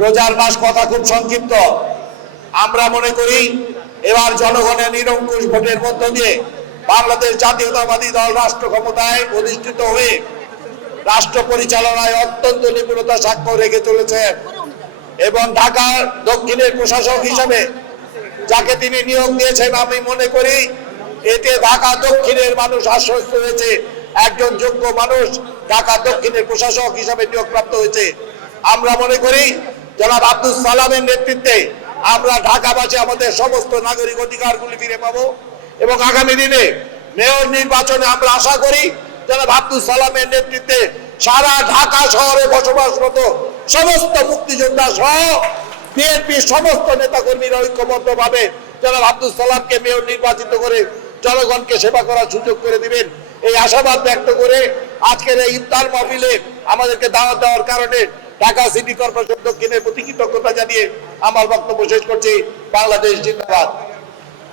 রোজার মাস কথা খুব সংক্ষিপ্ত। আমরা মনে করি এবার জনগণের নিরঙ্কুশ ভোটের মধ্য দিয়ে বাংলাদেশ জাতীয়তাবাদী দল রাষ্ট্র ক্ষমতায় অধিষ্ঠিত হয়ে রাষ্ট্র পরিচালনায় অত্যন্ত নিপুণতা স্বাক্ষর রেখে চলেছে এবং ঢাকার দক্ষিণের প্রশাসক হিসেবে যাকে তিনি নিয়োগ দিয়েছেন, আমি মনে করি এতে ঢাকা দক্ষিণের মানুষ আশ্বস্ত হয়েছে। একজন যোগ্য মানুষ ঢাকা দক্ষিণের প্রশাসক হিসেবে নিয়োগপ্রাপ্ত হয়েছে। আমরা মনে করি জনাব আব্দুল সালামের নেতৃত্বে আমরা ঢাকাবাসী আমাদের সমস্ত নাগরিক অধিকারগুলি ফিরে পাবো এবং আগামী দিনে মেয়র নির্বাচনে আমরা আশা করি জনাব আব্দুল সালামের নেতৃত্বে সারা ঢাকা শহরে বসবাসরত সমস্ত মুক্তিযোদ্ধা সহ বিএনপির সমস্ত নেতাকর্মীরা ঐক্যবদ্ধভাবে জনাব আব্দুল সালামকে মেয়র নির্বাচিত করে জনগণকে সেবা করার সুযোগ করে দিবেন, এই আশাবাদ ব্যক্ত করে আজকের এই ইফতার মাহফিলে আমাদেরকে দাওয়াত দেওয়ার কারণে ঢাকা সিটি কর্পোরেশন দক্ষিণের প্রতি কৃতজ্ঞতা জানিয়ে আমার বক্তব্য শেষ করছি। বাংলাদেশ জিন্দাবাদ।